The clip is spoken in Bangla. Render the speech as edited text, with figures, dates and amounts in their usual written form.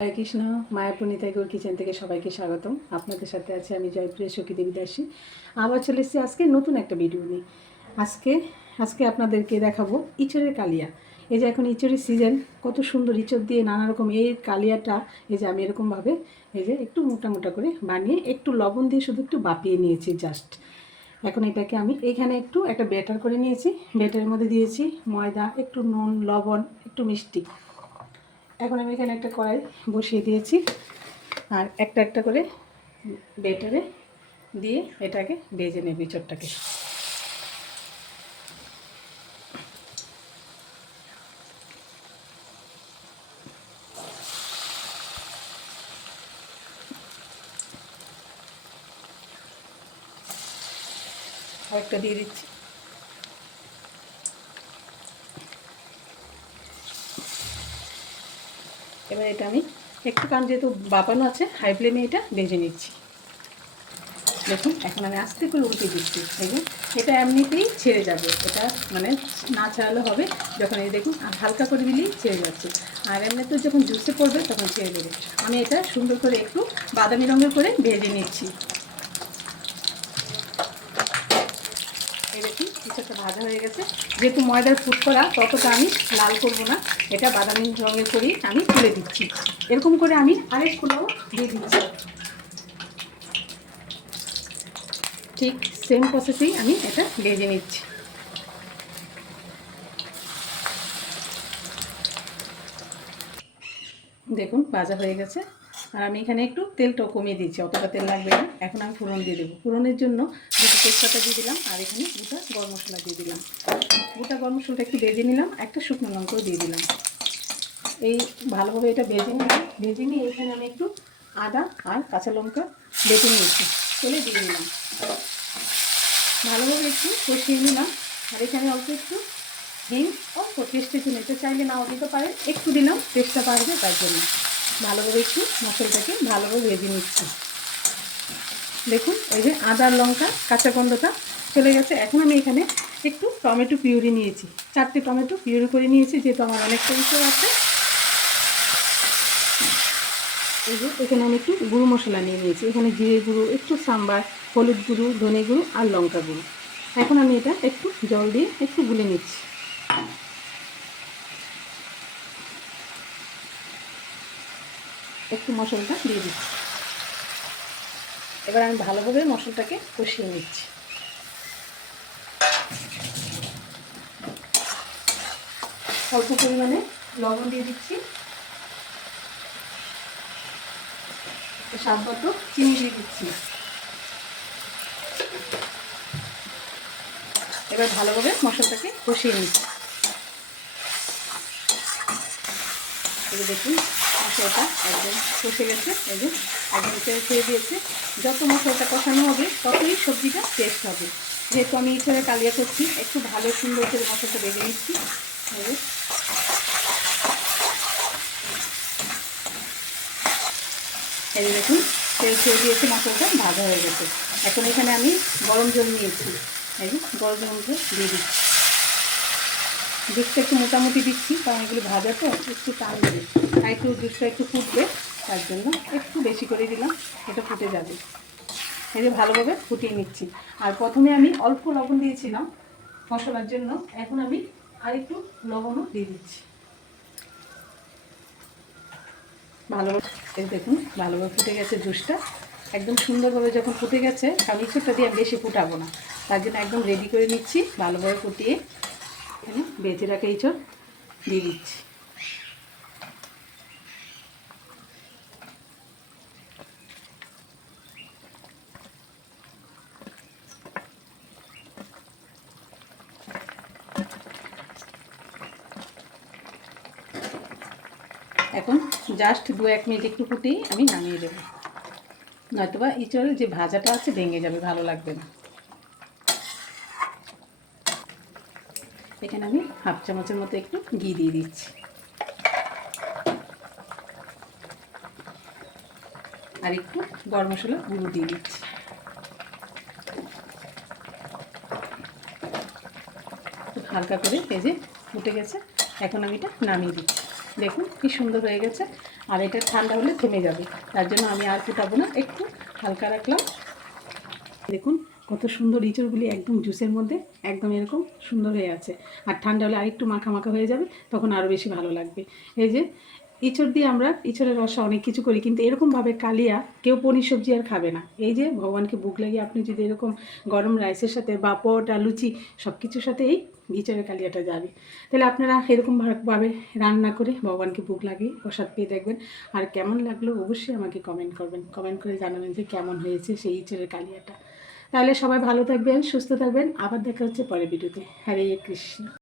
হরে কৃষ্ণ। মায়াপুর নিতাই গৌর কিচেন থেকে সবাইকে স্বাগতম। আপনাদের সাথে আছে আমি জয়প্রিয়া সখী দেবী দাসী। আবার চলে এসেছি আজকে নতুন একটা ভিডিও নিয়ে। আজকে আপনাদেরকে দেখাবো ইঁচড়ের কালিয়া। এই যে এখন ইঁচড়ের সিজন, কত সুন্দর ইঁচড় দিয়ে নানা রকম এই কালিয়াটা এই যে আমি এরকমভাবে এই যে একটু মোটা মোটা করে বানিয়ে একটু লবণ দিয়ে শুধু একটু বাপিয়ে নিয়েছি জাস্ট। এখন এটাকে আমি এইখানে একটু একটা ব্যাটার করে নিয়েছি। ব্যাটারের মধ্যে দিয়েছি ময়দা, একটু নুন, লবণ, একটু মিষ্টি। এখন আমি এখানে একটা কড়াই বসিয়ে দিয়েছি আর একটা একটা করে বেটারে দিয়ে এটাকে ভেজে নেব ইঁচড়টাকে। আরেকটা দিয়ে দিচ্ছি। এবার এটা আমি একটু, কারণ যেহেতু বাপানো আছে, হাই ফ্লেমে এটা ভেজে নিচ্ছি। দেখুন এখন আমি আস্তে করে উল্টে দিচ্ছি। দেখুন এটা এমনিতেই ছেড়ে যাবে, এটা মানে না ছাড়ালে হবে। যখন এই দেখুন আর হালকা করে দিলেই ছেড়ে যাচ্ছে, আর এমনিতে যখন জুসে পড়বে তখন ছেড়ে দেবে। আমি এটা সুন্দর করে একটু বাদামি রঙের করে ভেজে নিচ্ছি। এই দেখুন কিছুটা ভাজা হয়ে গেছে। যেহেতু ময়দার ফুড করা, ততটা আমি লাল করব না, এটা বাদামি রঙের করেই আমি তুলে দিচ্ছি। এরকম করে আমি আরেকগুলো দিয়ে দিচ্ছি। ঠিক সেম প্রসেসেই আমি এটা ভেজে নিচ্ছি। দেখুন ভাজা হয়ে গেছে, আর আমি এখানে একটু তেলটাও কমিয়ে দিয়েছি, অতটা তেল লাগবে না। এখন আমি ফোড়ন দিয়ে দেবো। ফোড়নের জন্য দুটো তেজপাতা দিয়ে দিলাম, আর এখানে গোটা গরম মশলা দিয়ে দিলাম। গোটা গরম মশলাটা একটু ভেজে নিলাম, একটা শুকনো লঙ্কাও দিয়ে দিলাম। এই ভালোভাবে এটা ভেজে নিয়ে এখানে আমি একটু আদা আর কাঁচা লঙ্কা বেটে নিয়েছি, তেলে দিয়ে নিলাম। ভালোভাবে একটু কষিয়ে নিলাম, আর এখানে অল্প একটু হিং, অল্প টেস্টের জন্য, এটা চাইলে নাও দিতে পারেন, একটু দিলাম, টেস্টটা বাড়বে তার জন্য। ভালোভাবে একটু মশলাটাকে ভালোভাবে ভেজে নিচ্ছি। দেখুন এই যে আদা লঙ্কা কাঁচা গন্ধটা চলে গেছে। এখন আমি এখানে একটু টমেটো পিউরি নিয়েছি, 4টে টমেটো পিউরি করে নিয়েছি, যেহেতু আমার অনেকটা ইঁচড় আছে। এই যে এখানে আমি একটু গুঁড়ো মশলা নিয়ে নিয়েছি, এখানে জিরে গুঁড়ো, একটু সাম্বার, হলুদ গুঁড়ো, ধনে গুঁড়ো আর লঙ্কা গুঁড়ো। এখন আমি এটা একটু জল দিয়ে একটু গুলে নিচ্ছি। একটু মশলাটা দিয়ে দিচ্ছি। এবার আমি ভালোভাবে মশলাটাকে কষিয়ে নিচ্ছি। অল্প পরিমাণে লবণ দিয়ে দিচ্ছি, স্বাদ মতো চিনি দিয়ে দিচ্ছি। এবার ভালোভাবে মশলাটাকে কষিয়ে নিচ্ছি। এবার দেখুন মশলাটা একদম কষে গেছে, এই যে একদম তেল ছেড়ে দিয়েছে। যত মশলাটা কষানো হবে ততই সবজিটা টেস্ট হবে। যেহেতু আমি ইঁচড়ে কালিয়া করছি, একটু ভালো সুন্দর করে মশলাটা ভেজে নিচ্ছি। এই দেখুন তেল ছেড়ে দিয়েছে, মশলাটা ভাজা হয়ে গেছে। এখন এখানে আমি গরম জল নিয়েছি, এই যে গরম জল দিয়ে দিচ্ছি। জুসটা একটু মোটামুটি দিচ্ছি, কারণ এগুলো ভাজা তো একটু টান দেবে, তাই একটু জুসটা একটু ফুটবে, তার জন্য একটু বেশি করে দিলাম, এটা ফুটে যাবে। এই যে ভালোভাবে ফুটিয়ে নিচ্ছি। আর প্রথমে আমি অল্প লবণ দিয়েছিলাম মশলার জন্য, এখন আমি আরেকটু লবণও দিয়ে দিচ্ছি। ভালোভাবে এই দেখুন ভালোভাবে ফুটে গেছে জুসটা, একদম সুন্দরভাবে যখন ফুটে গেছে, কারণ ইঁচড়টা দিয়ে আমি বেশি ফুটাবো না, তার জন্য একদম রেডি করে নিচ্ছি। ভালোভাবে ফুটিয়ে এখানে বেঁচে রাখা ইঁচড় দিয়ে দিচ্ছি। এখন জাস্ট 2-1 মিনিট একটু ফুটিয়ে আমি নামিয়ে দেবো, নয়তোবা ইঁচড়ের যে ভাজাটা আছে ভেঙে যাবে, ভালো লাগবে না। এখানে আমি হাফ চামচের মতো একটু ঘি দিয়ে দিচ্ছি, আর একটু গরম মশলা গুঁড়ো দিয়ে দিচ্ছি। খুব হালকা করে এই যে ফুটে গেছে, এখন আমি এটা নামিয়ে দিচ্ছি। দেখুন কি সুন্দর হয়ে গেছে। আর এটা ঠান্ডা হলে থেমে যাবে, তার জন্য আমি আর ফুটাবো না, একটু হালকা রাখলাম। দেখুন কত সুন্দর ইঁচড়গুলি একদম জুসের মধ্যে একদম এরকম সুন্দর হয়ে আছে। আর ঠান্ডা হলে আরেকটু মাখা মাখা হয়ে যাবে, তখন আরও বেশি ভালো লাগবে। এই যে ইঁচড় দিয়ে আমরা ইঁচড়ের রসা অনেক কিছু করি, কিন্তু এরকমভাবে কালিয়া কেউ পনির সবজি আর খাবে না। এই যে ভগবানকে ভোগ লাগিয়ে আপনি যদি এরকম গরম রাইসের সাথে বা পরোটা লুচি সব কিছুর সাথে এই ইঁচড়ের কালিয়াটা যাবে। তাহলে আপনারা এরকমভাবে রান্না করে ভগবানকে ভোগ লাগিয়ে প্রসাদ পেয়ে দেখবেন। আর কেমন লাগলো অবশ্যই আমাকে কমেন্ট করবেন, কমেন্ট করে জানাবেন যে কেমন হয়েছে সেই ইঁচড়ের কালিয়াটা। তাহলে সবাই ভালো থাকবেন, সুস্থ থাকবেন, আবার দেখা হচ্ছে পরের ভিডিওতে। হরে কৃষ্ণ।